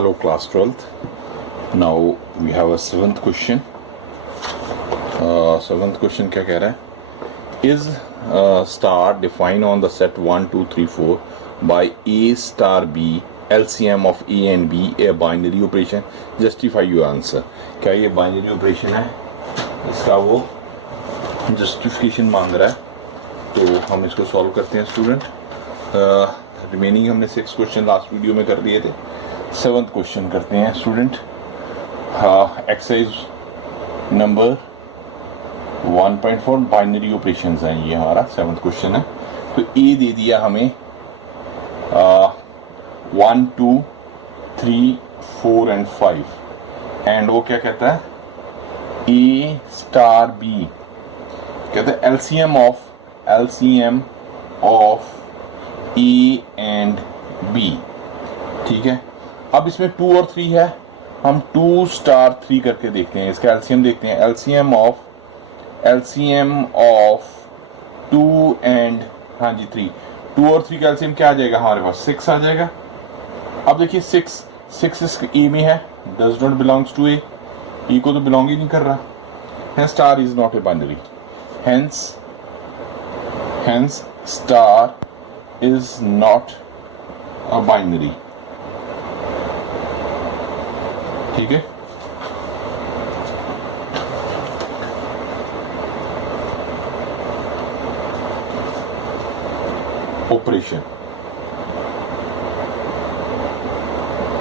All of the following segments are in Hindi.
Hello class 12th. Now we have a seventh question. Seventh question क्या कह रहा है? Is star defined on the set 1, 2, 3, 4 by A star B LCM of A and B a binary operation? Justify your answer. क्या ये binary operation है? इसका वो justification मांग रहा है, तो हम इसको solve करते हैं स्टूडेंट. रिमेनिंग हमने 6 क्वेश्चन लास्ट वीडियो में कर लिए थे. 7th क्वेश्चन करते हैं student. Exercise number 1.4 binary operations हैं. ये हमारा 7th क्वेश्चन है. तो ए दे दिया हमें 1, 2, 3, 4 एंड 5 एंड वो क्या कहता है? ए स्टार बी कहता है LCM of A and B. ठीक है. अब इसमें 2 और 3 है, हम 2 स्टार 3 करके देखते हैं. इसका एलसीएम देखते हैं. एलसीएम ऑफ 2 एंड हाँ जी 3. 2 और 3 का एलसीएम क्या आ जाएगा हमारे पास? 6 आ जाएगा. अब देखिए 6 इस ए में है, डज नॉट बिलोंग्स टू ए. ए को तो बिलोंग ही नहीं कर रहा. Hence star is not a binary. Hence star is not a binary. ठीक है. ऑपरेशन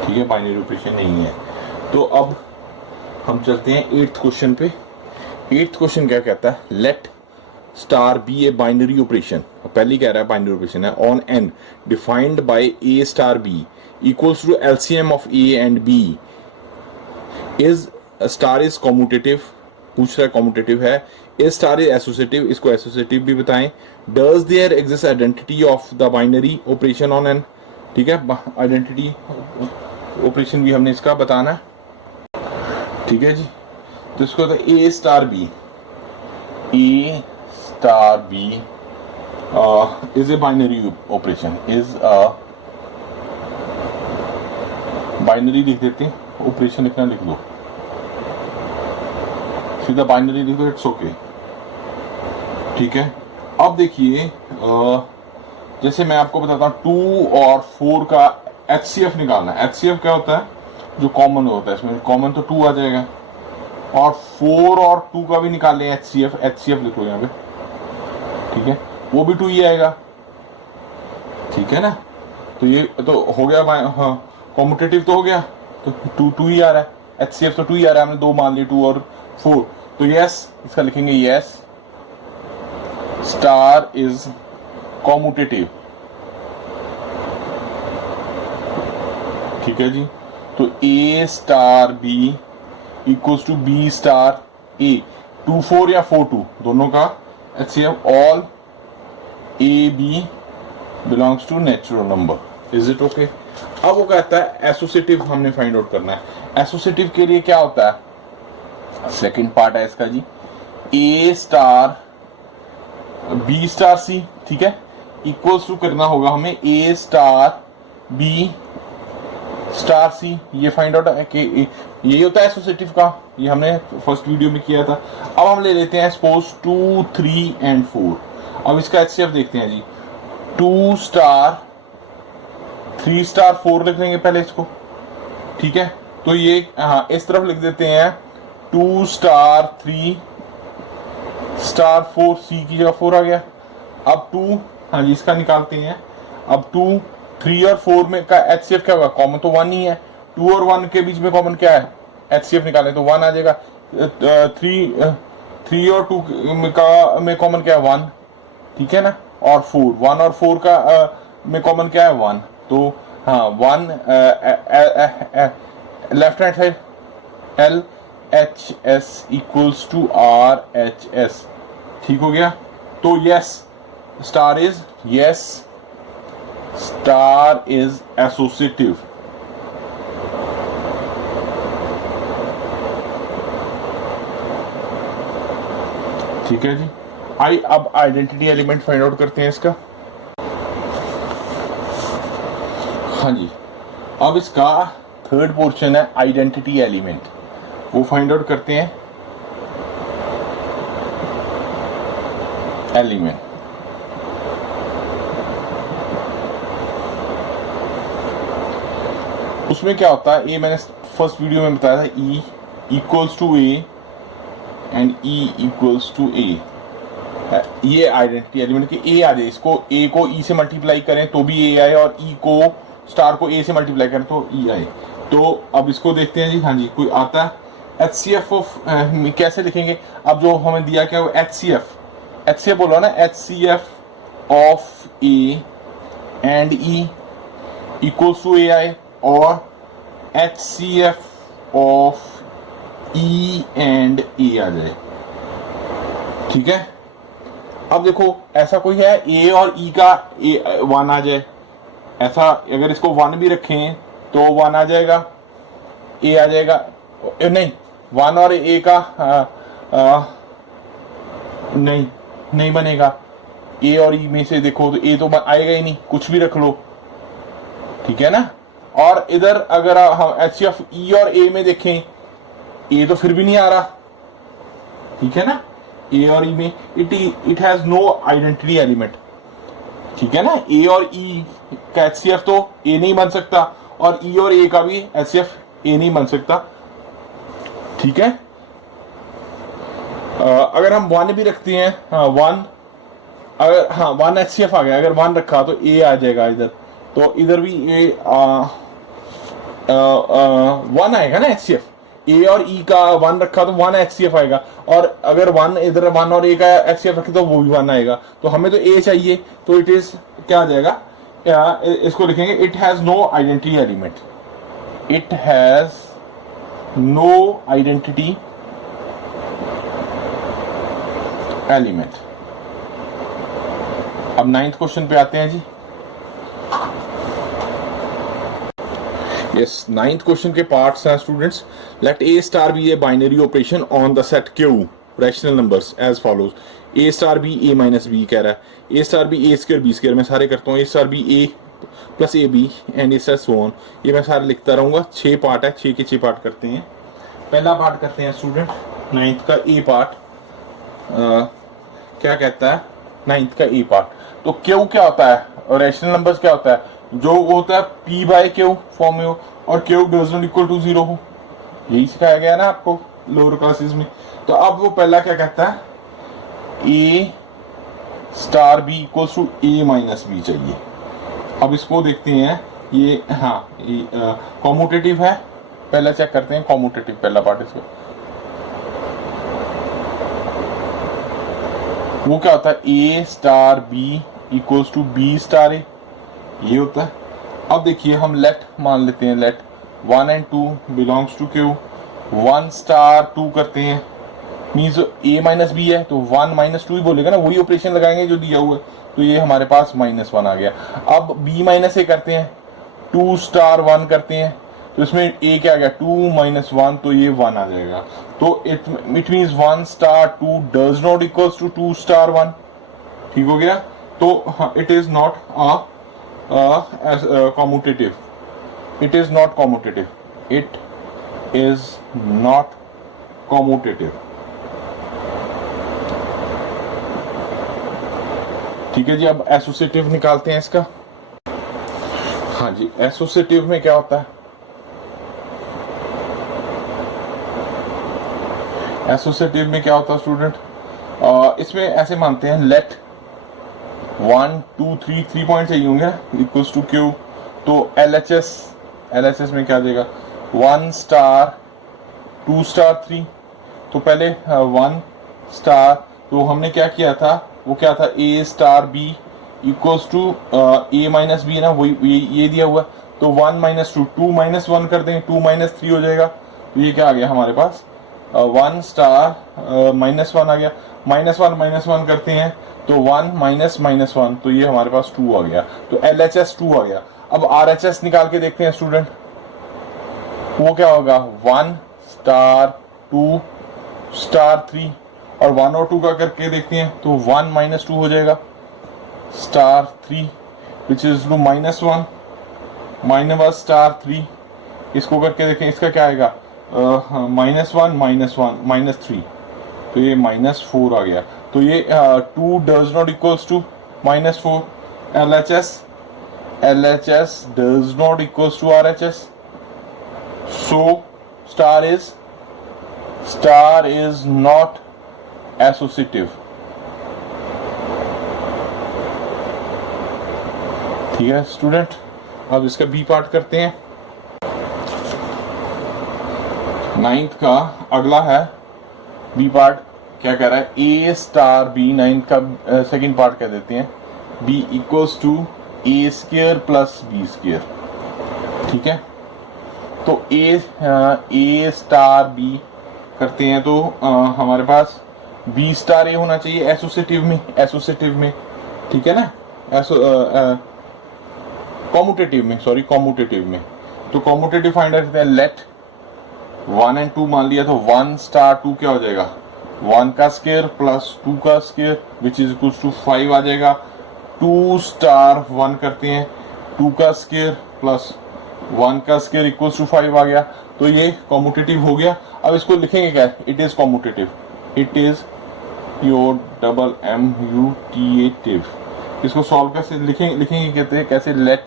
ठीक है, बाइनरी ऑपरेशन नहीं है. तो अब हम चलते हैं 8th क्वेश्चन पे. 8th क्वेश्चन क्या कहता है? Let star B a binary operation. पहले कह रहा है बाइनरी ऑपरेशन है on N defined by A star B equals to LCM of A and B. Is star is commutative. पूछ रहा है कॉम्यूटेटिव है. ए स्टार इज एसोसिएटिव. इसको एसोसिएटिव भी बताएं. Does there exist identity of the binary operation on N. ठीक है, आइडेंटिटी ऑपरेशन भी हमने इसका बताना है. ठीक है जी. तो इसको A star B star B is a binary operation. is a binary लिख देते हैं. ऑपरेशन इतना लिख दो, सीधा बाइनरी लिख दो. It's okay. ठीक है. अब देखिए जैसे मैं आपको बताता हूँ 2 और 4 का HCF निकालना है. HCF क्या होता है? जो कॉमन होता है. इसमें कॉमन तो 2 आ जाएगा, और 4 और 2 का भी निकाल लें HCF लिखो यहाँ पे. ठीक है, वो भी 2 ही आएगा. ठीक है ना. तो ये तो हो गया. हाँ, कॉम्यूटेटिव तो हो गया, तो 2 ही आ रहा है. HCF तो 2 ही आ रहा है. हमने 2 मान लिए, 2 और 4. तो यस, इसका लिखेंगे यस स्टार इज कॉम्यूटेटिव. ठीक है जी. तो A star B equals to B star A. 2, 4 या 4, 2 दोनों का HCF all A B belongs to natural number. Is it okay? अब वो कहता है एसोसिएटिव हमने फाइंड आउट करना है. एसोसिएटिव के लिए क्या होता है? सेकंड पार्ट है इसका जी. A star B star C. ठीक है, इक्वल्स टू करना होगा हमें ए स्टार बी स्टार सी. ये फाइंड आउट है कि यही होता है एसोसिएटिव का. ये हमने फर्स्ट वीडियो में किया था. अब हम ले लेते हैं सपोज 2, 3 एंड 4. अब इसका HCF देखते हैं जी. 2 स्टार 3 स्टार 4 लिख देंगे पहले इसको. ठीक है. तो ये हाँ इस तरफ लिख देते हैं 2 स्टार 3 स्टार 4. सी की जगह 4 आ गया. अब 2 हाँ जी इसका निकालते हैं. अब 2, 3 और 4 में का HCF क्या होगा? कॉमन तो 1 ही है. 2 और 1 के बीच में कॉमन क्या है? HCF निकालें तो 1 आ जाएगा. 3 और 2 में कॉमन क्या है? 1. ठीक है ना. और 4, 1 और 4 का में कॉमन क्या है? 1. तो हाँ 1 left hand side LHS equals to RHS. ठीक हो गया. तो यस स्टार इज एसोसिएटिव. ठीक है जी. अब आइडेंटिटी एलिमेंट फाइंड आउट करते हैं इसका. हाँ जी. अब इसका थर्ड पोर्शन है आइडेंटिटी एलिमेंट, वो फाइंड आउट करते हैं। एलिमेंट उसमें क्या होता है, ए मैंने फर्स्ट वीडियो में बताया था, E equals to A and E equals to A. ये आइडेंटिटी एलिमेंट की ए आ जाए, इसको ए को ई से मल्टीप्लाई करें तो भी ए आए, और ई को स्टार को ए से मल्टीप्लाई करें तो ई आए। तो अब इसको देखते हैं जी। हाँ जी, कोई आता है एच सी एफ ऑफ कैसे लिखेंगे? अब जो हमें दिया क्या वो एच सी एफ बोला ना, H C F of A and E equals to A आए, और H C F of E and A आ जाए। ठीक है, अब देखो ऐसा कोई है ए और ई का वन आ जाए, ऐसा अगर इसको वन भी रखें तो वन आ जाएगा, ए आ जाएगा, नहीं वन और ए का नहीं बनेगा। ए और ई में से देखो तो ए तो आएगा ही नहीं, कुछ भी रख लो, ठीक है ना। और इधर अगर हम एच सी एफ ई और ए में देखें, ए तो फिर भी नहीं आ रहा, ठीक है ना। ए और ई में it has no identity element, ठीक है ना। ए और ई का एच सी एफ तो ए नहीं बन सकता, और ई और ए का भी एच सी एफ ए नहीं बन सकता, ठीक है। अगर हम वन भी रखते हैं, वन अगर वन एच सी एफ आ गया, अगर वन रखा तो ए आ जाएगा इधर, तो इधर भी ए वन आएगा ना एच सी एफ। ए और ई का वन रखा तो वन एच सी एफ आएगा, और अगर वन इधर वन और ए का एच सी एफ रखे तो वो भी वन आएगा। तो हमें तो ए चाहिए, तो इट इज क्या आ जाएगा, इसको लिखेंगे it has no identity element, it has no identity element. अब नाइन्थ क्वेश्चन पे आते हैं जी। यस, नाइन्थ क्वेश्चन के पार्ट्स हैं students. Let A star B a binary operation on the set Q rational numbers as follows. A star B A minus B कह रहा है, ए star B A square B square, मैं सारे करता हूँ, A star B A plus A B and A so on. ये मैं सारे लिखता रहूंगा। 6 पार्ट है, 6 के 6 पार्ट करते हैं। पहला पार्ट करते हैं स्टूडेंट, नाइन्थ का ए पार्ट। क्या कहता है नाइन्थ का ए पार्ट? तो क्यू क्या होता है और रैशनल नंबर्स क्या होता है? जो होता है पी बाय क्यू फॉर्म में हो, और Q does not equal to 0 हो। यही सिखाया गया ना आपको लोअर क्लासेस में। तो अब वो पहला क्या कहता है, ए star B equals to A minus B चाहिए। अब इसको देखते हैं, ये कॉम्यूटेटिव है। पहला चेक करते हैं कॉम्यूटेटिव, पहला पार्ट इसका वो क्या होता है, ए star B equals to B star A, ये होता है। अब देखिए हम लेट मान लेते हैं, let 1 and 2 belongs to Q. 1 star 2 करते हैं, मीन्स ए माइनस बी है तो 1 माइनस 2 ही बोलेगा ना, वही ऑपरेशन लगाएंगे जो दिया हुआ है। तो ये हमारे पास -1 आ गया। अब बी माइनस ए करते हैं, 2 स्टार 1 करते हैं, तो इसमें ए क्या आ गया, 2 माइनस 1, तो ये 1 आ जाएगा। तो it means 1 star 2 does not equals to 2 star 1। ठीक हो गया। तो it is not commutative, it is not commutative, it is not commutative। ठीक है जी। अब एसोसिएटिव निकालते हैं इसका। हाँ जी, एसोसिएटिव में क्या होता है, एसोसिएटिव में क्या होता है स्टूडेंट, इसमें ऐसे मानते हैं लेट 1 2 3 पॉइंट चाहिए होंगे इक्वल्स टू क्यू। तो एलएचएस में क्या आ जाएगा, 1 स्टार 2 स्टार 3। तो पहले 1 स्टार, तो हमने क्या किया था, वो क्या था, A star B equals to A minus B है ना, वही ये दिया हुआ। तो 1 माइनस 2, 2 माइनस 1 कर देंगे, 2 माइनस 3 हो जाएगा। तो ये क्या आ गया हमारे पास, 1 स्टार -1 आ गया। -1 करते हैं तो 1 माइनस -1, तो ये हमारे पास 2 आ गया। तो LHS 2 आ गया। अब RHS निकाल के देखते हैं स्टूडेंट, वो क्या होगा, 1 स्टार 2 स्टार 3, और 1 और 2 का करके देखते हैं तो 1 माइनस 2 हो जाएगा, star 3 which is to -1 -1 star 3 इसको करके देखें, इसका क्या आएगा, -1 -1 -3, तो ये -4 आ गया। तो ये 2 does not equals to -4। LHS does not equals to RHS, so star is not associative। ठीक है स्टूडेंट, अब इसका बी पार्ट करते हैं। 9th का अगला है बी पार्ट। क्या कह रहा है, A स्टार B, 9th का सेकंड पार्ट कह देते हैं, B equals to A square plus B square. ठीक है, तो A स्टार B करते हैं तो हमारे पास B स्टार A होना चाहिए एसोसिएटिव में, ठीक है ना, कॉम्यूटेटिव में। तो कॉम्यूटेटिव फाइंड करते हैं, लेट 1 एंड 2 मान लिया, तो 1 स्टार 2 क्या हो जाएगा, 1 का स्क्वायर प्लस 2 का square which is equal to 5 आ जाएगा। 2 स्टार 1 करते हैं, 2 का स्क्वायर प्लस 1 का स्क्वायर इक्वल टू 5 आ गया। तो ये कॉम्यूटेटिव हो गया। अब इसको लिखेंगे क्या, it is commutative, it is your MUTATIV। इसको सॉल्व कैसे लिखेंगे कहते हैं कैसे, let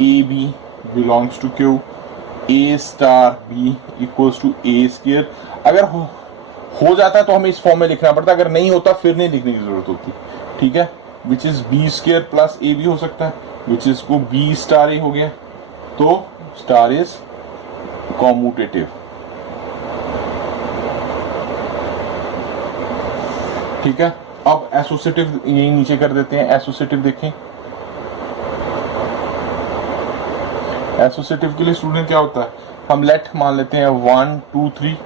AB belongs to Q, A star B equals to A square. अगर हो जाता है तो हमें इस फॉर्म में लिखना पड़ता है, अगर नहीं होता फिर नहीं लिखने की जरूरत होती। ठीक है, which is B square plus A भी हो सकता है, विच इज को B स्टार A हो गया। तो स्टार इज कॉम्यूटेटिव। ठीक है, अब एसोसिएटिव यही नीचे कर देते हैं। एसोसिएटिव देखें, एसोसिएटिव के लिए स्टूडेंट क्या होता है, हम लेट मान लेते हैं 1 2 3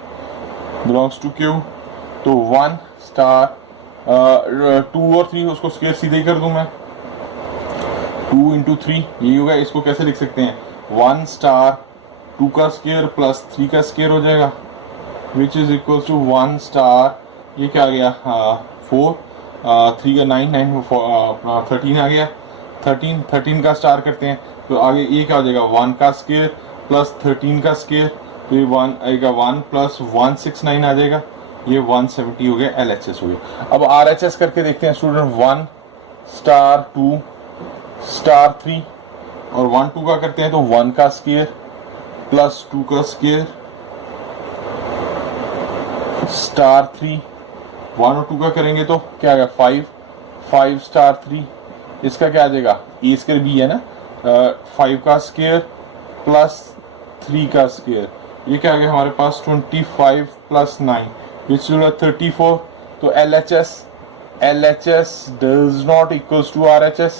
बिलोंग्स टू Q। तो 1 स्टार 2 और 3 उसको स्क्वायर सीधे ही कर दूं मैं, 2 इंटू 3 ये होगा। इसको कैसे लिख सकते हैं, 1 स्टार 2 का स्क्वायर प्लस 3 का स्क्वायर हो जाएगा, which is equal to 1 star, ये क्या आ गया 4, 3 का 9 9 अपना 13 आ गया। 13 का स्टार करते हैं तो आगे ये क्या हो जाएगा, 1 का स्क्वायर प्लस 13 का स्क्वायर, तो ये 1 आएगा, 1 प्लस 169 आ जाएगा, ये 170 हो गया, LHS हो गया। अब RHS करके देखते हैं स्टूडेंट, 1 स्टार 2 स्टार 3 और 1 2 का करते हैं तो 1 का स्क्वायर प्लस 2 का स्क्वायर स्टार 3, 1 और 2 का करेंगे तो क्या आ गया 5 स्टार 3, इसका क्या आ जाएगा, ए स्क्वायर बी है ना, 5 का स्क्वायर प्लस 3 का स्क्वायर, ये क्या आ गया हमारे पास 25 प्लस 9 विच इज 34। तो LHS does not equals to RHS।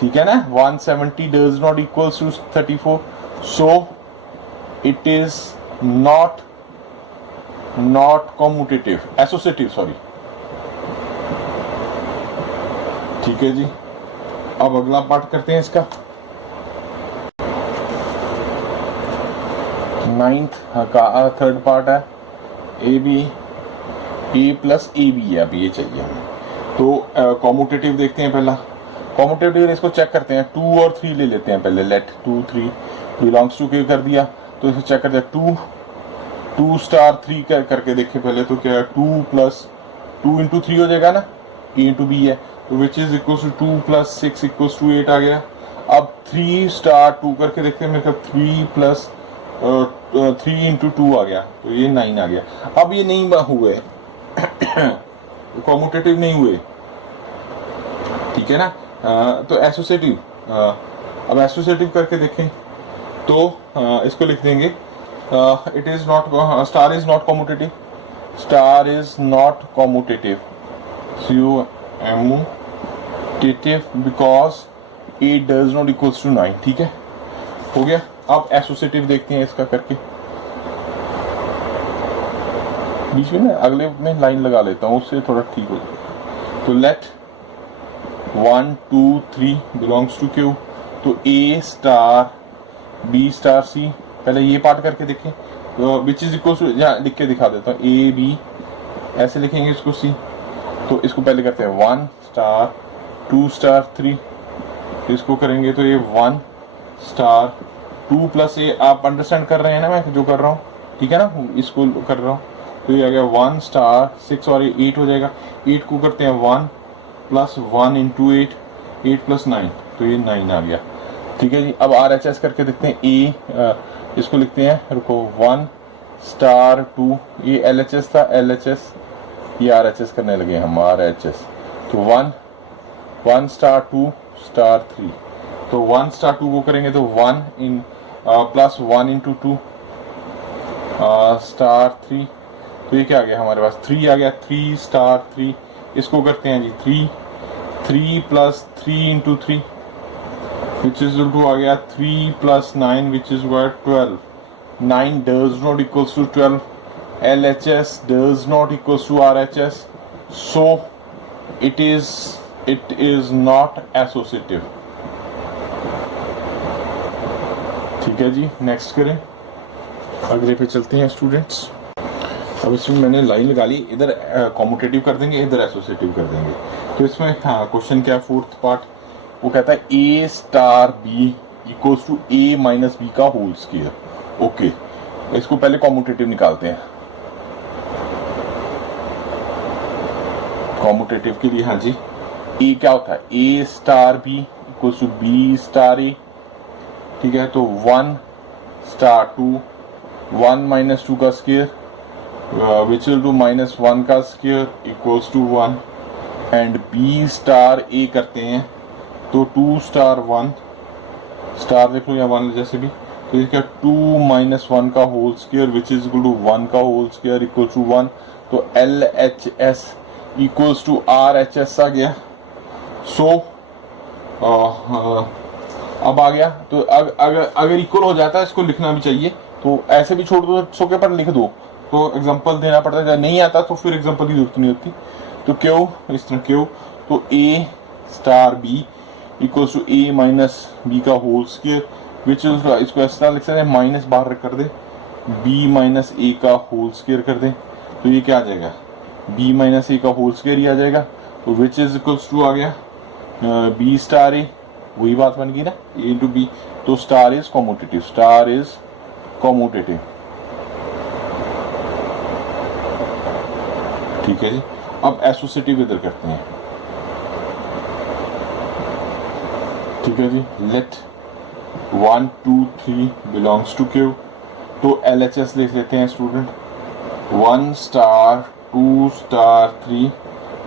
ठीक है ना, 170 does not equals to 34, so it is not commutative, associative sorry. ठीक है जी, अब अगला पार्ट करते हैं इसका। 9th का थर्ड पार्ट है A प्लस AB है, अब ये चाहिए हमें। तो कॉम्यूटेटिव देखते हैं पहला। कॉम्यूटेटिव इसको चेक करते हैं, 2 और 3 ले लेते हैं पहले, लेट 2 3 बिलोंग्स टू Q कर दिया, तो इसको चेक करते हैं 2 स्टार 3 करके देखें पहले, तो क्या है 2 प्लस 2 इंटू 3 हो जाएगा ना, A इंटू B है, तो which is equal to 2 plus 6 equal to 8 आ गया। अब 3 स्टार 2 करके देखते हैं, मेरे ख्याल 3 प्लस 3 इंटू 2 आ गया, तो ये 9 आ गया। अब ये नहीं हुए कॉम्यूटेटिव नहीं हुए, ठीक है ना। तो एसोसिएटिव, अब एसोसिएटिव करके देखें तो इसको लिख देंगे, it is not star is not commutative, star is not commutative, commutative because it does not equals to 9। ठीक है, हो गया। अब एसोसिएटिव देखते हैं इसका करके, बीच में ना अगले में लाइन लगा लेता हूँ, उससे थोड़ा ठीक हो जाएगा। तो लेट 1 2 3 बिलोंग्स टू Q, तो A star B star C, पहले ये पार्ट करके देखें, तो विच इज इक्वल टू, यहाँ लिख के दिखा देता हूँ, AB ऐसे लिखेंगे इसको C। तो इसको पहले करते हैं 1 स्टार 2 स्टार 3, इसको करेंगे तो ये 1 स्टार 2 प्लस ए, आप अंडरस्टैंड कर रहे हैं ना मैं जो कर रहा हूँ, ठीक है ना, इसको कर रहा हूँ। तो ये आ गया 1 स्टार 6 और 8 हो जाएगा। 8 को करते हैं 1 प्लस 1 इंटू 8, 8 प्लस 9, तो ये 9 आ गया। ठीक है जी। अब RHS करके देखते हैं। इसको लिखते हैं, रुको, 1 स्टार 2, ये LHS था, LHS, ये RHS करने लगे हम, RHS। तो 1 स्टार 2 स्टार 3, तो 1 स्टार 2 को करेंगे तो 1 इन प्लस 1 इंटू 2 स्टार 3, तो ये क्या आ गया हमारे पास, 3 आ गया। 3 स्टार 3, इसको करते हैं जी 3 plus 3 into 3 which is to आ गया 3 plus 9 which is 12। 9 does not equals to 12, LHS does not equals to RHS, so it is not associative। ठीक है जी, नेक्स्ट करें, अगले पे चलते हैं स्टूडेंट्स। अब इसमें मैंने लाइन लगा ली, इधर कॉम्यूटेटिव कर देंगे, इधर एसोसिएटिव कर देंगे। तो इसमें हाँ क्वेश्चन क्या है, फोर्थ पार्ट, वो कहता है ए star B equals to A minus B का होल स्क्वायर। ओके, इसको पहले कॉम्यूटेटिव निकालते हैं। कॉम्यूटेटिव के लिए हाँ जी, ए क्या होता है, ए star B equals to B star A. ठीक है, तो 1 स्टार 2, 1 माइनस 2 का square which is to minus 1 का square equals to 1, and B star A करते हैं तो 2 स्टार 1 स्टार देख लो या 1 जैसे भी, तो इसका 2 माइनस 1 का whole square which is equal to 1 का होल स्क्वायर इक्वल टू 1। तो LHS इक्वल्स टू RHS आ गया। सो अब आ गया, तो अगर इक्वल हो जाता है, इसको लिखना भी चाहिए, तो ऐसे भी छोड़ दो, सो पर लिख दो, तो एग्जांपल देना पड़ता है, नहीं आता तो फिर एग्जांपल की जरूरत नहीं होती। तो क्यों इस तरह, क्यों, तो A star B equals to A minus B का होल स्क्वायर विच इज, इसको इस तरह लिख सकते हैं, माइनस बाहर कर दे, B माइनस A का होल स्क्वायर कर दे, तो ये क्या आ जाएगा, B माइनस A का होल स्क्वायर ही आ जाएगा। तो विच इज इक्वल्स टू आ गया B स्टार A, वही बात बन गई ना, A इंटू B। तो star is commutative, star is commutative. ठीक है जी। अब एसोसिएटिव इधर करते हैं। ठीक है जी, लेट 1 2 3 बिलोंग्स टू Q, तो LHS लिख लेते हैं student, 1 star 2 star 3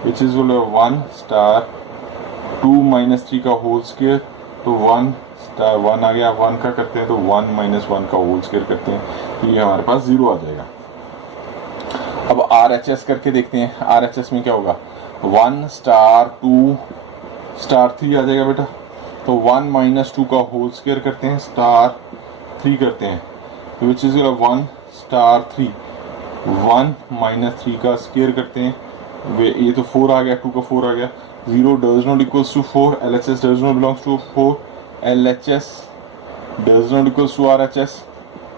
which is 1 star 2 minus 3 का होल स्क्वायर, तो 1 स्टार 1 आ गया। 1 का करते हैं तो 1 माइनस 1 का होल स्क्वायर करते हैं, तो ये हमारे पास 0 आ जाएगा। अब RHS करके देखते हैं, RHS में क्या होगा, 1 स्टार 2 स्टार 3 आ जाएगा बेटा। तो 1 माइनस 2 का होल स्क्वायर करते हैं, स्टार 3 करते हैं, तो विच इज 1 स्टार 3, 1 माइनस 3 का स्क्वायर करते हैं, ये तो 4 आ गया, 2 का 4 आ गया। 0 does not equals to 4, LHS does not belongs to 4, LHS does not equals to RHS,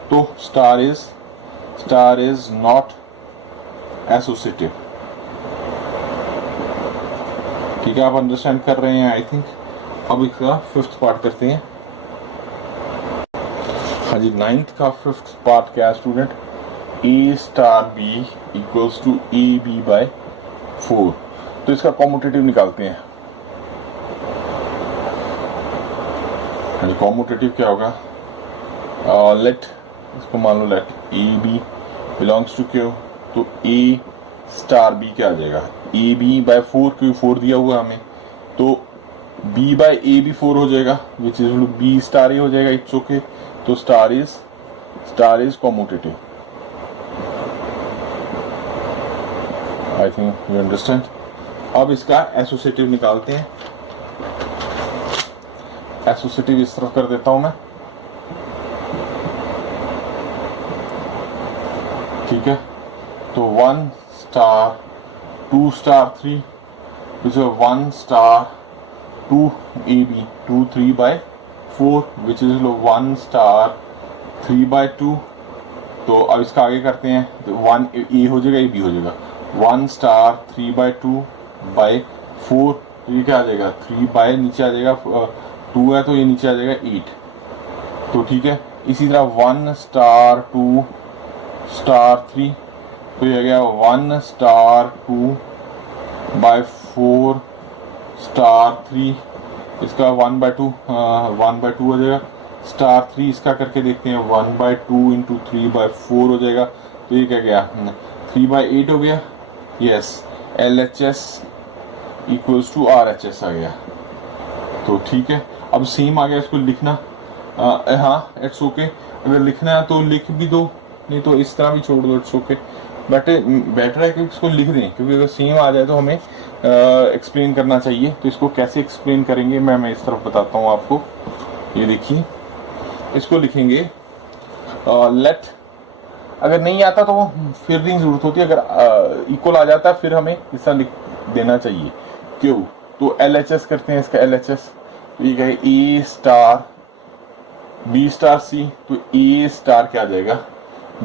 तो स्टार इज नॉट एसोसिएटिव। ठीक है, आप अंडरस्टैंड कर रहे हैं आई थिंक। अब इसका फिफ्थ पार्ट करते हैं। हाँ जी, 9th का फिफ्थ पार्ट क्या है student, A star B equals to AB by 4। तो इसका कॉम्यूटेटिव निकालते हैं। हाँ, कॉम्यूटेटिव क्या होगा, लेट, इसको मान लो let AB belongs to Q, तो A स्टार B क्या आ जाएगा, AB बाय 4, क्योंकि 4 दिया हुआ हमें, तो B बाय A भी 4 हो जाएगा, which is B star A हो जाएगा, इट्स ओके। तो star is commutative. I think you understand. अब इसका एसोसिएटिव निकालते हैं। एसोसिएटिव इस तरफ कर देता हूं मैं, ठीक है। तो 1 star 2 star 3 which is 1 star 2 AB 2 3 by 4 which is 1 star 3 by 2। तो अब इसका आगे करते हैं, तो 1 A हो जाएगा, A B हो जाएगा, 1 स्टार 3 बाय 2 बाय 4, तो ये क्या आ जाएगा, 3 बाय नीचे आ जाएगा 2 है, तो ये नीचे आ जाएगा 8। तो ठीक है, इसी तरह 1 स्टार 2 स्टार 3, तो ये आ गया 1 स्टार 2 बाय 4 स्टार 3, इसका 1/2 1/2 हो जाएगा। स्टार 3 इसका करके देखते हैं, 1/2 इंटू 3/4 हो जाएगा, तो ये क्या गया 3/8 हो गया। Yes, LHS equals to RHS आ गया। तो ठीक है, अब सेम आ गया, इसको लिखना हाँ इट्स ओके, अगर लिखना है तो लिख भी दो, नहीं तो इस तरह भी छोड़ दो, इट्स ओके। बट बेटर है कि इसको लिख दें, क्योंकि अगर सेम आ जाए तो हमें एक्सप्लेन करना चाहिए। तो इसको कैसे एक्सप्लेन करेंगे मैं इस तरफ बताता हूँ आपको। ये देखिए, इसको लिखेंगे लेट, अगर नहीं आता तो फिर नहीं जरूरत होती, अगर इक्वल आ जाता है फिर हमें इस तरह लिख देना चाहिए। क्यों? तो LHS करते हैं इसका, LHS तो ये कहे A star B star C, तो A स्टार क्या आ जाएगा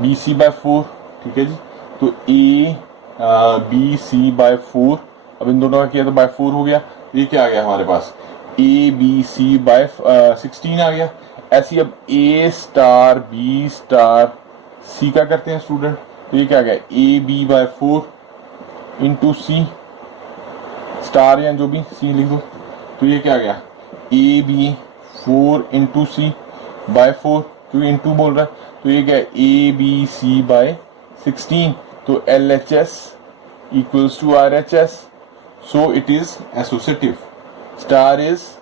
BC/4, ठीक है जी। तो ABC/4, अब इन दोनों का किया तो बाय 4 हो गया, ये क्या आ गया हमारे पास ABC/16 आ गया। ऐसी अब A star B star C का करते हैं स्टूडेंट, तो ये क्या आ गया AB/4 इंटू C स्टार या जो भी C लिख दो, तो ये क्या आ गया AB4 इंटू C/4, क्योंकि इंटू बोल रहा है, तो ये क्या है ABC/16, तो LHS equals to RHS, so it is associative, star is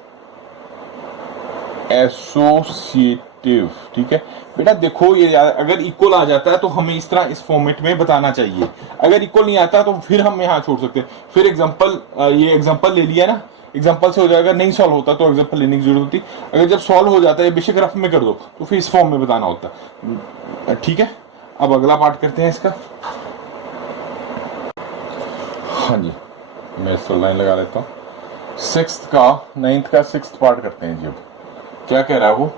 associative। ठीक है बेटा, देखो ये अगर इक्वल आ जाता है तो हमें इस तरह इस फॉर्मेट में बताना चाहिए, अगर इक्वल नहीं आता तो फिर हम यहाँ छोड़ सकते हैं। फिर एग्जांपल, ये एग्जांपल ले लिया ना, एग्जांपल से हो जाएगा, नहीं सॉल्व होता तो एग्जांपल लेने की जरूरत होती, अगर जब सॉल्व हो जाता है बेशक रफ में कर दो तो फिर इस फॉर्म में बताना होता। ठीक है, अब अगला पार्ट करते हैं इसका। हाँ जी, मैं इस लाइन लगा लेता हूँ। 9th का 6th पार्ट करते हैं जी। अब क्या कह रहा है वो,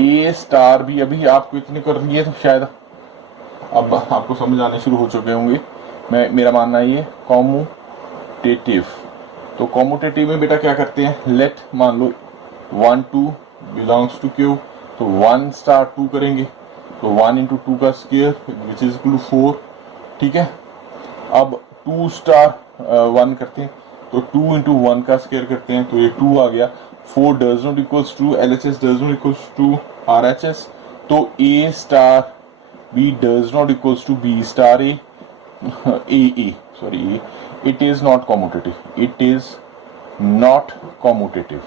A स्टार भी अभी आपको इतनी कर रही है तो शायद अब आपको समझ आने शुरू हो चुके होंगे, मेरा मानना ये कॉम्यूटेटिव। तो कॉम्यूटेटिव में बेटा क्या करते हैं, लेट मान लो 1 2 बिलोंग्स टू Q, तो 1 स्टार 2 करेंगे, तो 1 इंटू 2 का square which is equal to 4। ठीक है, अब 2 स्टार 1 करते हैं, तो 2 इंटू 1 का स्क्वायर करते हैं, तो ये 2 आ गया। 4 does not equals to LHS does not equals to RHS, तो A star B does not equals to B star A, sorry it is not commutative, it is not commutative।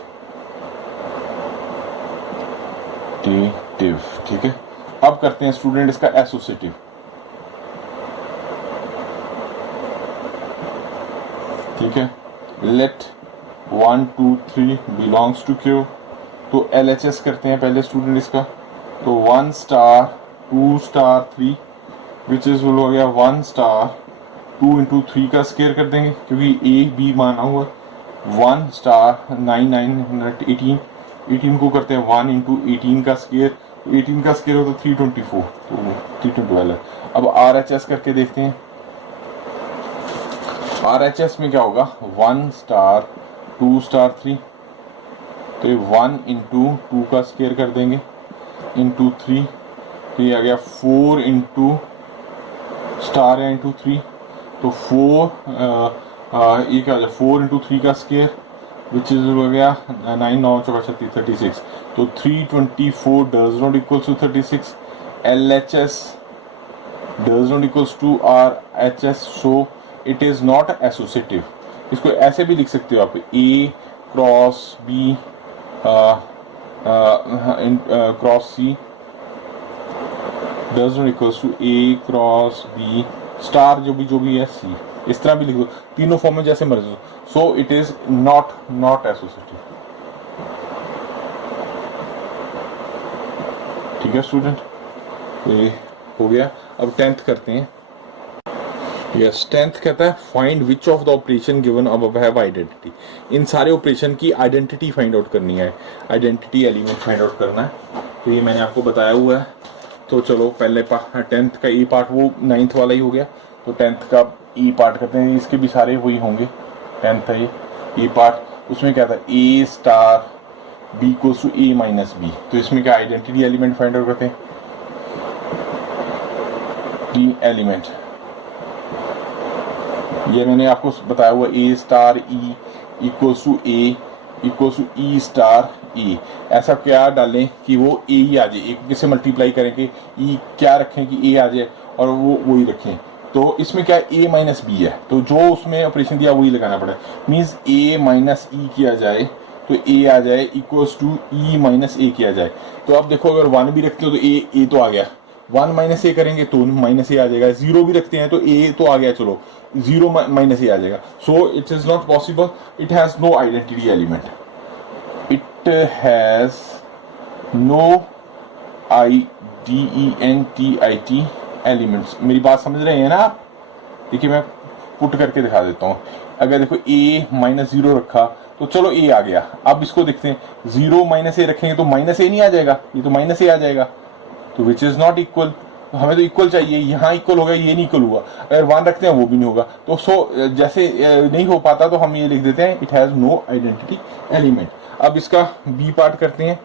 ठीक है, अब करते हैं स्टूडेंट इसका एसोसिएटिव। ठीक है, लेट 1 2 3 बिलोंग्स टू Q, तो LHS करते हैं पहले स्टूडेंट इसका, तो 1 स्टार 2 स्टार 3 विच इज हो गया 1 स्टार 2 इंटू 3 का स्क्वायर कर देंगे, क्योंकि A B माना हुआ। 1 स्टार 9 9 18 को करते हैं 1 इंटू 18 का स्क्वायर, तो 18 का स्क्वायर हो तो 324, तो 320 वाला। अब RHS करके देखते हैं, RHS में क्या होगा 1 स्टार 2 स्टार 3, तो ये 1 इंटू 2 का स्क्वायर कर देंगे इंटू 3, तो ये आ गया 4 इंटू स्टार या इंटू 3, तो 4 ये क्या हो गया 4 इंटू 3 का स्क्वायर विच इज हो गया 9 9 4 36, तो 324 does not equals to 36। LHS does not equals to RHS, so it is not associative. इसको ऐसे भी लिख सकते हो आप, A cross B cross C does not equals to A cross B star जो भी है C, इस तरह भी लिख दो, तीनों फॉर्म में जैसे मर्जी हो, सो इट इज नॉट एसोसिएटिव। ठीक है स्टूडेंट, ये हो गया। अब 10th करते हैं। यस, 10th कहता है find which of the operation given above have identity. इन सारे ऑपरेशन की आइडेंटिटी फाइंड आउट करनी है, आइडेंटिटी एलिमेंट फाइंड आउट करना है, तो ये मैंने आपको बताया हुआ है। तो चलो पहले 10th का E पार्ट, वो 9th वाला ही हो गया, तो 10th का E पार्ट करते हैं, इसके भी सारे वही होंगे। 10th है ये E पार्ट, उसमें क्या था A star B equals to A minus B. तो इसमें क्या आइडेंटिटी एलिमेंट फाइंड आउट करते हैं, डी एलिमेंट, ये मैंने आपको बताया हुआ A star E equals to A equals to E star E. ऐसा क्या डालें कि वो ए ही आ जाए, एक किससे मल्टीप्लाई करेंगे, ई क्या रखें कि ए आ जाए और वो वही रखें। तो इसमें क्या ए माइनस बी है, तो जो उसमें ऑपरेशन दिया वही लगाना पड़ा, मीन्स ए माइनस ई किया जाए तो ए आ जाए इक्वल्स टू ई माइनस ए किया जाए। तो अब देखो अगर 1 भी रखते हो तो ए तो आ गया, 1 माइनस ए करेंगे तो माइनस ए आ जाएगा, 0 भी रखते हैं तो ए तो आ गया, चलो 0 माइनस ए आ जाएगा। So it is not possible, it has no identity element, it has no IDENTIT elements. मेरी बात समझ रहे हैं ना आप? देखिए मैं पुट करके दिखा देता हूँ। अगर देखो a माइनस 0 रखा तो चलो a आ गया। अब इसको देखते हैं, 0 माइनस ए रखेंगे तो माइनस ए नहीं आ जाएगा, ये तो माइनस ए आ जाएगा, तो विच इज नॉट इक्वल। हमें तो इक्वल चाहिए, यहाँ इक्वल होगा, ये नहीं इक्वल हुआ। अगर 1 रखते हैं वो भी नहीं होगा, तो जैसे नहीं हो पाता तो हम ये लिख देते हैं it has no identity element. अब इसका बी पार्ट करते हैं,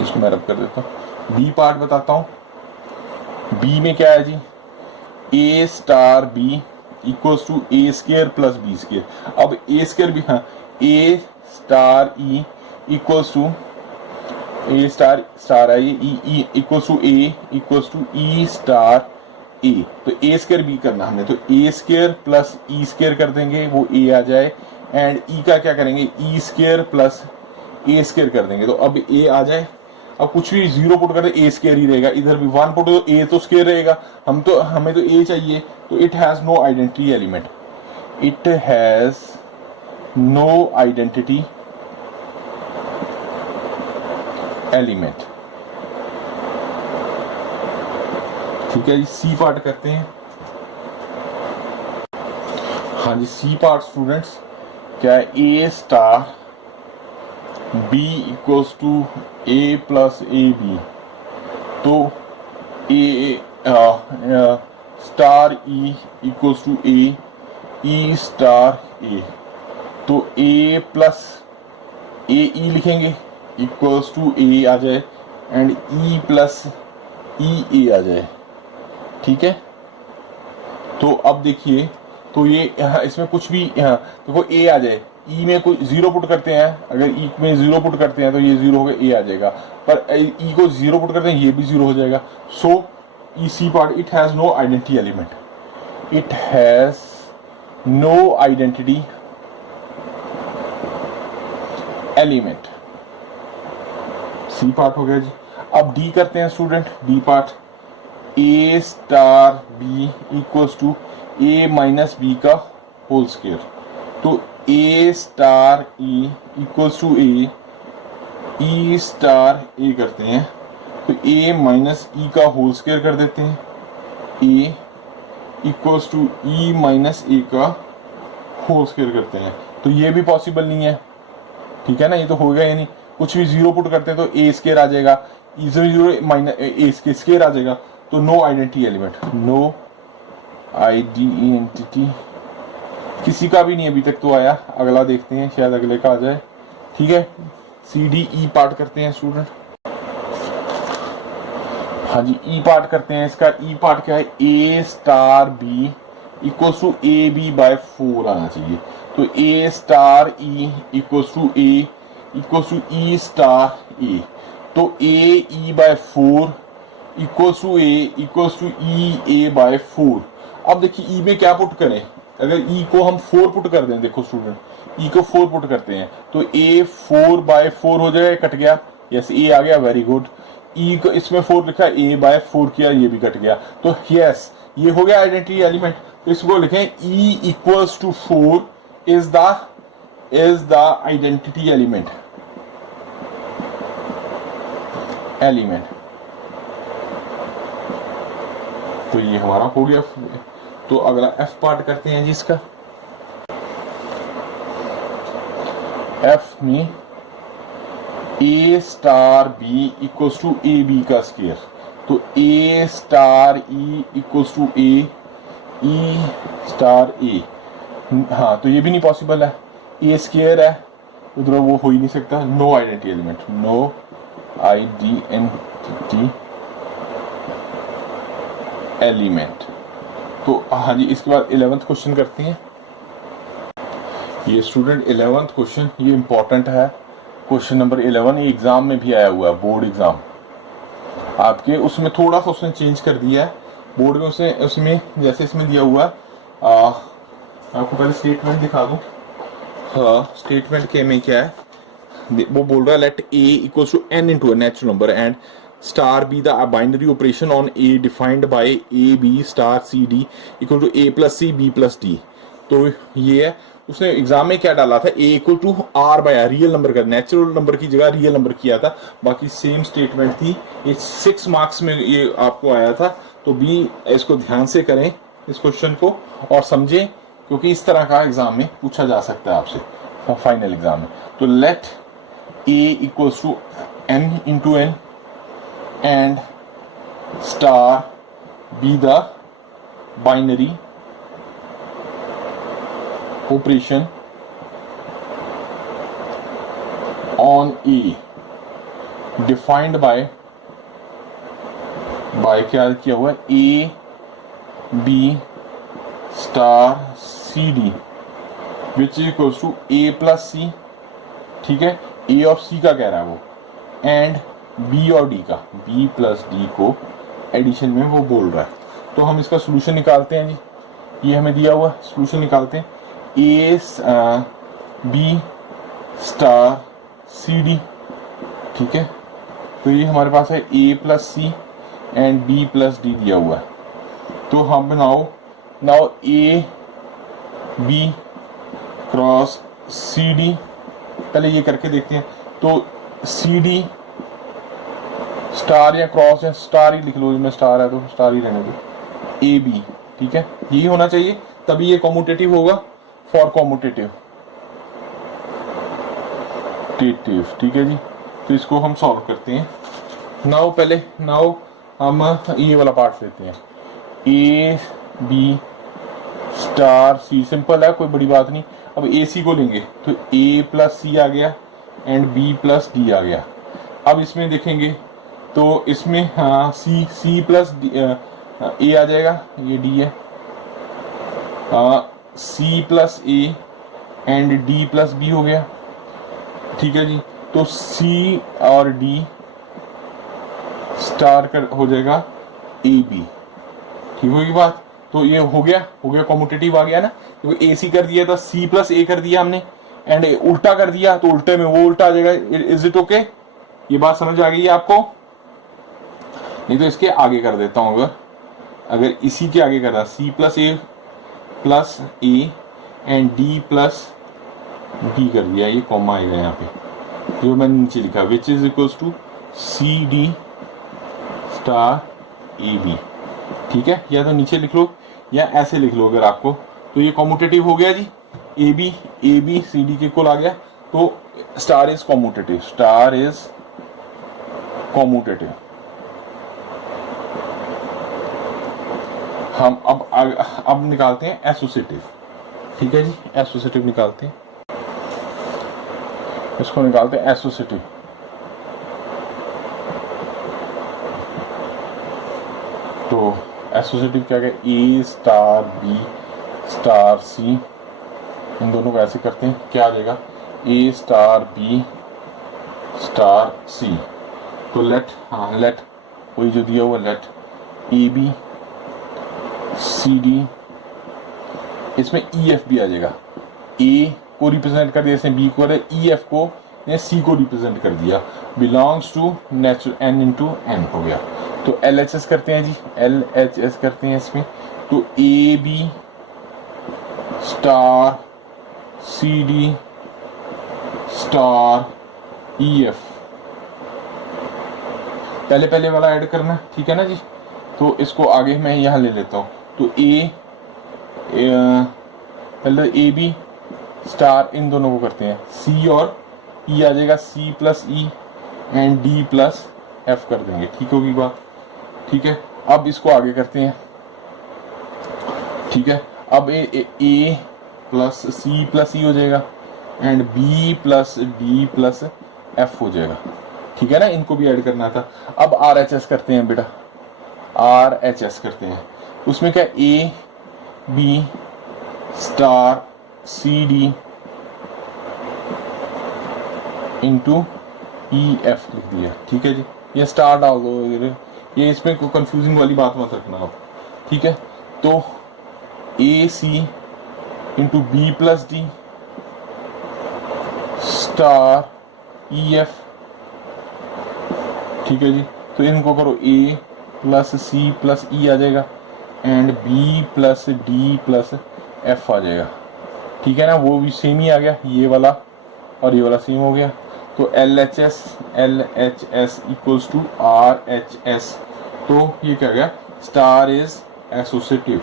इसको मैं रब कर देता हूँ, बी पार्ट बताता हूँ। बी में क्या है जी, A star B equals to A square plus B square. अब ए स्केयर भी, हाँ, A star E equals to A star I E equals to A equals to E star A. तो ए स्केयर बी करना हमें, तो A square plus E square कर देंगे, वो ए आ जाए, एंड ई का क्या करेंगे, ई स्केयर प्लस ए स्केयर कर देंगे, तो अब ए आ जाए। अब कुछ भी 0 पुट कर दे ए स्केयर ही रहेगा, इधर भी 1 पुट तो ए तो स्केयर रहेगा, हमें तो ए चाहिए। तो it has no identity element, it has no identity element. ठीक है जी, सी पार्ट करते हैं। हाँ जी, सी पार्ट स्टूडेंट्स क्या है, ए star B equals to A plus A B. तो A star E equals to A E star A. तो ए प्लस ए ई लिखेंगे इक्वल्स टू ए आ जाए, एंड ई प्लस ई ए आ जाए। ठीक है, तो अब देखिए, तो ये इसमें कुछ भी, यहाँ देखो ए आ जाए, ई में कोई 0 पुट करते हैं, अगर ई में 0 पुट करते हैं तो ये 0 होगा, ए आ जाएगा, पर ई को 0 पुट करते हैं ये भी 0 हो जाएगा। So E C part, it has no identity element, it has no identity element. C part हो गया जी। अब डी करते हैं student, D part, A star B equals to A minus B का होल स्क्वायर। तो A star E equals to A E star A करते हैं, तो ए माइनस ई का होल स्क्वायर कर देते हैं, ए इक्वल्स टू ई माइनस ए का होल स्क्वायर करते हैं। तो ये भी पॉसिबल नहीं है, ठीक है ना, ये तो होगा ही नहीं। कुछ भी 0 पुट करते हैं तो ए स्क्वायर आ जाएगा, ई 0 माइनस ए स्क्वायर आ जाएगा। तो no identity element, no identity किसी का भी नहीं अभी तक तो आया। अगला देखते हैं, शायद अगले का आ जाए। ठीक है, सी डी ई पार्ट करते हैं स्टूडेंट। हाँ जी, ई पार्ट करते हैं। इसका ई पार्ट क्या है, ए star B equals to A B by 4 आना चाहिए। तो A star E equals to A equals to E star A. तो A E by 4 equals to A equals to E A by 4। अब देखिए ई में क्या पुट करें, अगर ई को हम 4 पुट कर दें, देखो स्टूडेंट, ई को 4 पुट करते हैं तो ए 4 बाय 4 हो जाएगा, कट गया, यस ए आ गया, वेरी गुड। ई को इसमें 4 लिखा, ए बाय 4 किया, ये भी कट गया, तो यस ये हो गया आइडेंटिटी एलिमेंट। तो इसको लिखें E equals to 4 is the identity element. तो ये हमारा हो गया। तो अगला एफ पार्ट करते हैं जी इसका। एफ में A star B equals to A B का स्क्वायर। तो A star E equals to A E star A. हाँ, तो ये भी नहीं पॉसिबल है, ए स्क्वायर है, उधर वो हो ही नहीं सकता। No identity element, no identity element. तो हाँ जी, इसके बाद 11th क्वेश्चन करते हैं। ये स्टूडेंट 11th क्वेश्चन, ये इंपॉर्टेंट है। क्वेश्चन नंबर 11 ये एग्जाम में भी आया हुआ है, बोर्ड एग्जाम आपके। उसमें थोड़ा सा उसने चेंज कर दिया है बोर्ड में। उसमें जैसे इसमें दिया हुआ आपको पहले स्टेटमेंट दिखा दूं। हाँ, स्टेटमेंट के में क्या है, वो बोल रहा है let A equals to N into a natural number and star B the binary operation on A defined by A B star C D equal to A plus C B plus D. तो ये है, उसने एग्जाम में क्या डाला था, A equal to R by R, real number का, नेचुरल नंबर की जगह रियल नंबर किया था। बाकी सेम स्टेटमेंट थी। ये 6 मार्क्स में ये आपको आया था। तो बी इसको ध्यान से करें इस क्वेश्चन को और समझें, क्योंकि इस तरह का एग्जाम में पूछा जा सकता है आपसे फाइनल एग्जाम में। तो let A equals to N into N and star B the binary operation on A defined by क्या किया हुआ है, A B star C D which is equals to A plus C. ठीक है, ए और सी का कह रहा है वो, एंड बी और डी का, बी प्लस डी को एडिशन में वो बोल रहा है। तो हम इसका सोल्यूशन निकालते हैं जी। ये हमें दिया हुआ सोल्यूशन निकालते हैं, A B star C D. ठीक है, तो ये हमारे पास है A plus C and B plus D दिया हुआ है। तो हम now A B cross C D, पहले ये करके देखते हैं। तो सी डी स्टार या क्रॉस, या स्टार ही लिख लो, जिसमें स्टार है तो स्टार ही रहने दो, ए बी। ठीक है, यही होना चाहिए, तभी ये कॉम्यूटेटिव होगा, फॉर कॉम्यूटेटिव। ठीक है जी, तो इसको हम सॉल्व करते हैं। नाउ हम ये वाला पार्ट लेते हैं, A B star C, simple है, कोई बड़ी बात नहीं। अब ए सी को लेंगे तो ए प्लस सी आ गया एंड बी प्लस डी आ गया। अब इसमें देखेंगे तो इसमें हाँ सी प्लस ए आ जाएगा, ये डी है, C plus A and D plus B हो गया। ठीक है जी, तो सी और डी स्टार कर हो जाएगा ए बी। ठीक होगी बात, तो ये हो गया कॉम्यूटेटिव आ गया ना। तो ए सी कर दिया था, सी प्लस ए कर दिया हमने, एंड उल्टा कर दिया तो उल्टे में वो उल्टा आ जाएगा। Is it okay? ये बात समझ आ गई है आपको? नहीं तो इसके आगे कर देता हूं, अगर इसी के आगे कर रहा, C plus A and D plus D कर दिया, ये कॉमा आएगा यहाँ पे जो मैंने नीचे लिखा, which is equals to C D star A B. ठीक है, या तो नीचे लिख लो या ऐसे लिख लो अगर आपको। तो ये कॉम्यूटेटिव हो गया जी, ए बी सी डी के इक्वल आ गया। तो स्टार इज कॉम्यूटेटिव। हम अब निकालते हैं एसोसिएटिव। ठीक है जी, एसोसिएटिव निकालते हैं, इसको निकालते हैं एसोसिएटिव। तो एसोसिएटिव क्या है, ए स्टार बी स्टार सी, इन दोनों को ऐसे करते हैं, क्या आ जाएगा, A star B star C. तो लेट वही जो दिया हुआ, let A B C D, इसमें ई एफ भी आ जाएगा। ए को रिप्रेजेंट कर दिया, जैसे बी को, ई एफ को ने सी को रिप्रेजेंट कर दिया, belongs to natural N into N हो गया। तो एल एच एस करते हैं जी, एल एच एस करते हैं इसमें। तो A B star C D star E F, पहले वाला ऐड करना, ठीक है ना जी। तो इसको आगे मैं यहाँ ले लेता हूँ। तो पहले ए बी स्टार, इन दोनों को करते हैं, सी और ई आ जाएगा, C plus E and D plus F कर देंगे। ठीक होगी बात? ठीक है, अब इसको आगे करते हैं। ठीक है, अब ए प्लस सी प्लस ई हो जाएगा, and B plus D plus F हो जाएगा, ठीक है ना। इनको भी ऐड करना था। अब आर एच एस करते हैं बेटा, आर एच एस करते हैं। उसमें क्या, A B star C D into E F लिख दिया, ठीक है जी। ये स्टार डाल दो, ये इसमें कोई कंफ्यूजिंग वाली बात मत रखना आप, ठीक है। तो A C into B plus D star E F, ठीक है जी। तो इनको करो, ए प्लस सी प्लस ई आ जाएगा and B plus D plus F आ जाएगा, ठीक है ना। वो भी सेम ही आ गया, ये वाला और ये वाला सेम हो गया। तो L H S equals to R H S. तो ये क्या गया, स्टार इज एसोसिएटिव।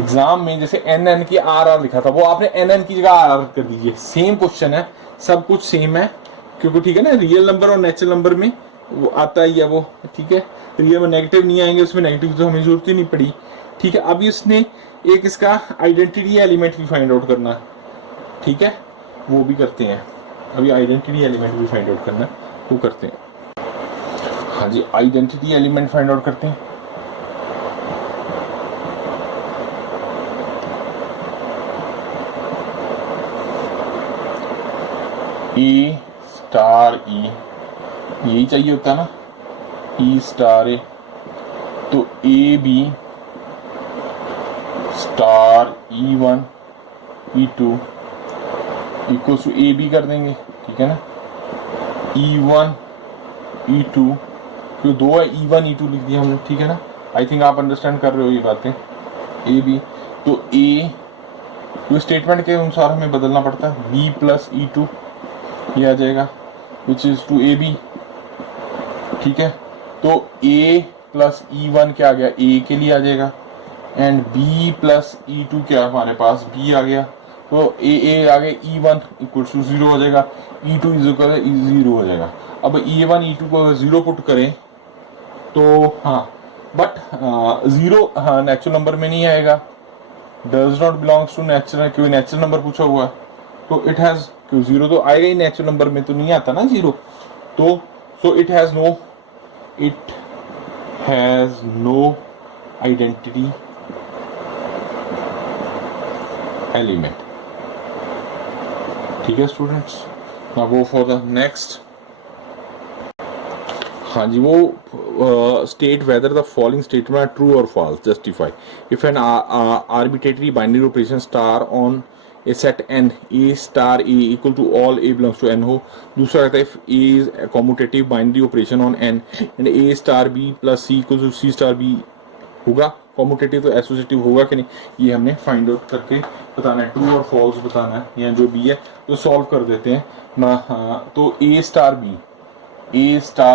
एग्जाम में जैसे एन एन की आर आर लिखा था, वो आपने एन एन की जगह आर आर कर दीजिए। सेम क्वेश्चन है, सब कुछ सेम है, क्योंकि ठीक है ना, रियल नंबर और नेचुरल नंबर में वो आता ही है वो, ठीक है। रियल में नेगेटिव नहीं आएंगे, उसमें नेगेटिव तो हमें जरूरत ही नहीं पड़ी, ठीक है। अभी उसने एक इसका आइडेंटिटी एलिमेंट भी फाइंड आउट करना, ठीक है, वो भी करते हैं। अभी आइडेंटिटी एलिमेंट भी फाइंड आउट करना है, वो करते हैं। हाँ जी, आइडेंटिटी एलिमेंट फाइंड आउट करते हैं। ए स्टार ई, यही चाहिए होता है ना, ई स्टार ए। तो A B star E one E two equal to A B कर देंगे, ठीक है ना। ई वन ई टू, क्यों दो है, ई वन ई टू लिख दिया हमने, ठीक है ना। आई थिंक आप अंडरस्टैंड कर रहे हो ये बातें। ए बी, तो ए तो स्टेटमेंट के अनुसार हमें बदलना पड़ता है, बी प्लस ई टू ये आ जाएगा which is two A B, ठीक है। तो ए प्लस ई वन क्या आ गया, ए के लिए आ जाएगा and B plus E two क्या हमारे पास बी आ गया। तो ए आ गया, E one equal to zero हो जाएगा, E two is equal zero हो जाएगा। अब ई वन ई टू को अगर जीरो पुट करें तो हाँ, बट जीरो हाँ नेचुरल नंबर में नहीं आएगा, does not belongs to natural, क्योंकि नेचुरल नंबर पूछा हुआ है। तो इट हैज, क्यों जीरो तो आएगा ही, नेचुरल नंबर में तो नहीं आता ना जीरो। तो so it has no identity element, ठीक है students. Now go for the next. हाँ जी, वो state whether the following statement are true और false, justify if an arbitrary binary operation star on a set N A star A equal to all A belongs to N हो। दूसरा कहता है if A is commutative binary operation on N and A star B plus C equal to C star B होगा कॉम्यूटेटिव, तो एसोसिएटिव होगा कि नहीं, ये हमने फाइंड आउट करके बताना है, ट्रू और फॉल्स बताना है, या जो बी है तो सॉल्व कर देते हैं ना। हाँ, तो A star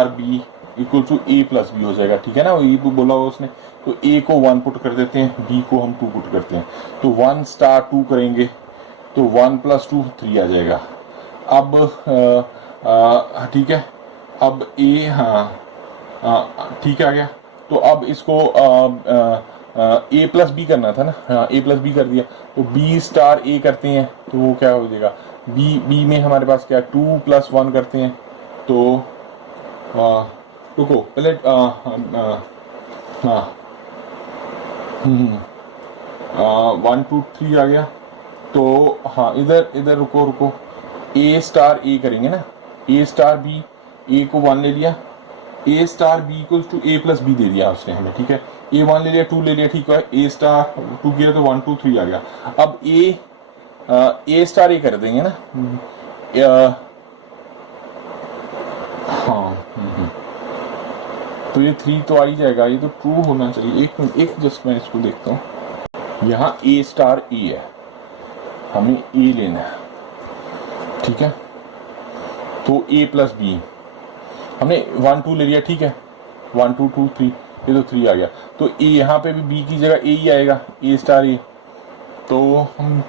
B equal to A plus B हो जाएगा, ठीक है ना, ये बोला हुआ उसने। तो ए को 1 पुट कर देते हैं, बी को हम 2 पुट करते हैं, तो 1 स्टार 2 करेंगे तो 1 प्लस 2 3 आ जाएगा। अब ठीक है, अब ए हाँ ठीक है आ गया। तो अब इसको ए प्लस बी करना था ना, हाँ ए प्लस बी कर दिया, तो बी स्टार ए करते हैं तो वो क्या हो जाएगा, बी में हमारे पास क्या 2 प्लस 1 करते हैं, तो रुको पहले हाँ 1 2 3 आ गया। तो हाँ इधर रुको ए स्टार ए करेंगे ना, ए स्टार बी, ए को 1 ले लिया, A star B equal to A plus B दे दिया उसने हमें, ठीक है। ए 1 ले लिया, 2 ले लिया, ठीक है, ए स्टार 2 किया तो 1 2 3 आ गया। अब ए स्टार ए कर देंगे ना, हाँ तो ये 3 तो आ ही जाएगा, ये तो ट्रू होना चाहिए। एक मिनट, एक जस्ट मैं इसको देखता हूँ। यहाँ ए स्टार ए है, हमें ए लेना है, ठीक है। तो ए प्लस बी हमने 1 2 ले लिया, ठीक है, 1 2 2 3, ये तो 3 आ गया। तो ए यहाँ पे भी बी की जगह ए ही आएगा, ए स्टार ए। तो हम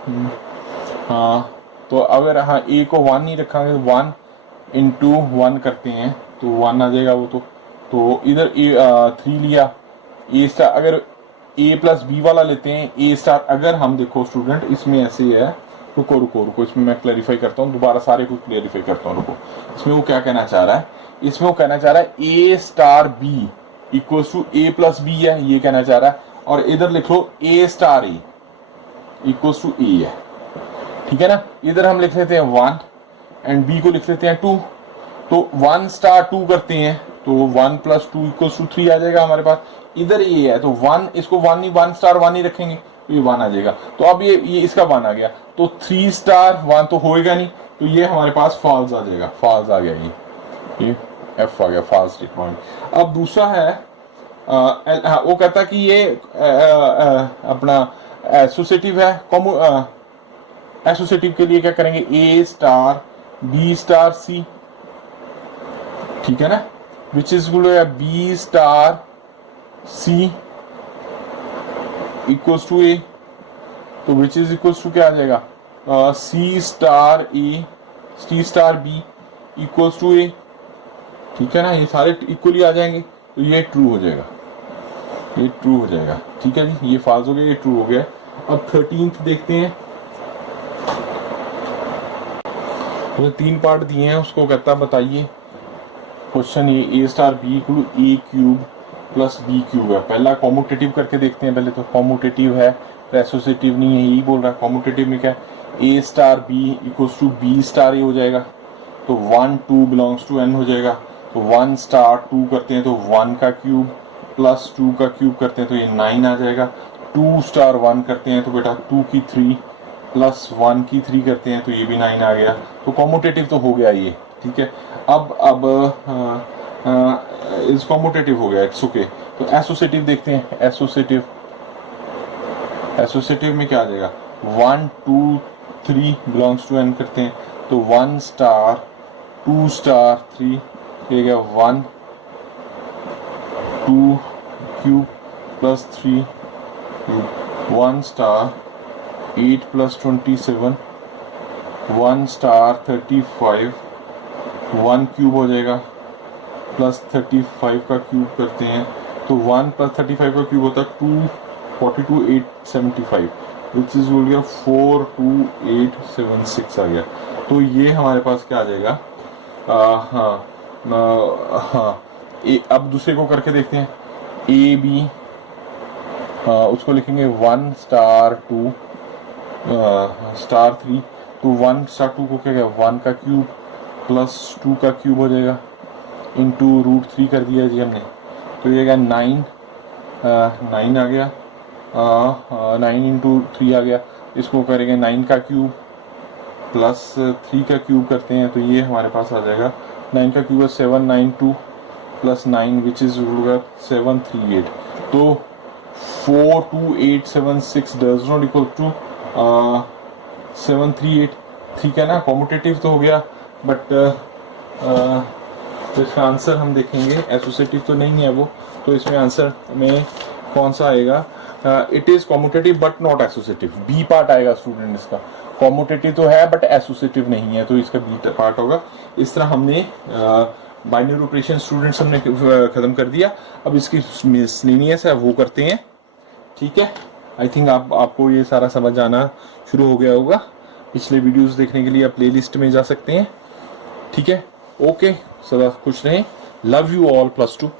हाँ, तो अगर हाँ ए को 1 नहीं रखेंगे तो 1 इंटू 1 करते हैं तो 1 आ जाएगा वो। तो इधर ए 3 लिया, ए स्टार, अगर ए प्लस बी वाला लेते हैं, ए स्टार, अगर हम देखो स्टूडेंट इसमें ऐसे है, रुको रुको रुको, इसमें मैं क्लैरिफाई करता हूँ दोबारा, सारे कुछ क्लैरिफाई करता हूँ, रुको। इसमें वो क्या कहना चाह रहा है, इसमें वो कहना चाह रहा है ए star B equals to A plus B है, ये कहना चाह रहा है। और इधर लिख लो A star A equals to A है, ठीक है ना। इधर हम लिख लेते हैं 1 एंड बी को लिख लेते हैं 2, तो 1 स्टार 2 करते हैं तो 1 प्लस 2 इक्वल्स टू 3 आ जाएगा हमारे पास। इधर ये है तो 1, इसको 1 नहीं, 1 स्टार 1 ही रखेंगे तो ये 1 आ जाएगा। तो अब ये इसका 1 आ गया, तो 3 स्टार 1 तो होएगा नहीं, तो ये हमारे पास फॉल्स आ जाएगा, फॉल्स आ गया, ये एफ आ गया, फॉल्स स्टेटमेंट। अब दूसरा है वो कहता है कि ये अपना एसोसिएटिव है, एसोसिएटिव के लिए क्या करेंगे, A star B star C, ठीक है ना, which is B star C equals to A, तो विच इज इक्वल्स टू क्या आ जाएगा, C star A C star B equals to A, ठीक है ना, ये सारे इक्वली आ जाएंगे, तो ये ट्रू हो जाएगा, ये ट्रू हो जाएगा, ठीक है जी, ये फॉल्स हो गया, ये ट्रू हो गया। अब 13th देखते हैं, तो 3 पार्ट दिए हैं, उसको कहता है बताइए क्वेश्चन ए स्टार बी इक्वल ए क्यूब प्लस बी क्यूब है। पहला कॉम्यूटेटिव करके देखते हैं, पहले तो कॉम्यूटेटिव है, एसोसिएटिव नहीं है, यही बोल रहा है। कॉम्यूटेटिव में क्या है, ए star B equals to B star A हो जाएगा, तो 1 2 बिलोंग्स टू एन हो जाएगा, तो 1 स्टार 2 करते हैं तो 1 का क्यूब प्लस 2 का क्यूब करते हैं तो ये 9 आ जाएगा, 2 स्टार 1 करते हैं तो बेटा 2 की 3 प्लस 1 की 3 करते हैं तो ये भी 9 आ गया, तो कॉम्यूटेटिव तो हो गया ये, ठीक है। अब इस कॉम्यूटेटिव हो गया, इट्स ओके। तो एसोसिएटिव देखते हैं, एसोसिएटिव में क्या आ जाएगा, 1 2 3 बिलोंग्स टू एन करते हैं तो 1 स्टार 2 स्टार 3 ये गया 1 2 cube plus 3 cube, 1 star 8 plus 27 1 star 35 1 cube हो जाएगा प्लस 35 का क्यूब करते हैं तो 1 प्लस 35 का क्यूब होता है 242 875 विच इज बोल गया 42876 आ गया। तो ये हमारे पास क्या आ जाएगा, हाँ अब दूसरे को करके देखते हैं, ए बी उसको लिखेंगे 1 स्टार 2 स्टार 3, तो 1 स्टार 2 को क्या गया 1 का क्यूब प्लस 2 का क्यूब हो जाएगा इंटू √3 कर दिया जी हमने, तो ये गया 9 आ गया, 9 इंटू 3 आ गया, इसको करेंगे 9 का क्यूब प्लस 3 का क्यूब करते हैं तो ये हमारे पास आ जाएगा 9 का क्यूब 792 प्लस 9 विच इज 738, तो 42876 डज नॉट इक्वल टू 738, ठीक है ना। कॉम्यूटेटिव तो हो गया, बट तो इसका आंसर हम देखेंगे, एसोसिएटिव तो नहीं है वो, तो इसमें आंसर में कौन सा आएगा, it is commutative but not associative, B part आएगा स्टूडेंट इसका। कॉम्यूटेटिव तो है बट एसोसिएटिव नहीं है, तो इसका बी पार्ट होगा। इस तरह हमने बाइनरी ऑपरेशन स्टूडेंट्स हमने खत्म कर दिया। अब इसकी मिसलेनियस है वो करते हैं, ठीक है। आई थिंक आपको ये सारा समझ आना शुरू हो गया होगा। पिछले वीडियोस देखने के लिए आप प्लेलिस्ट में जा सकते हैं, ठीक है। ओके, सदा खुश रहें। Love you all +2।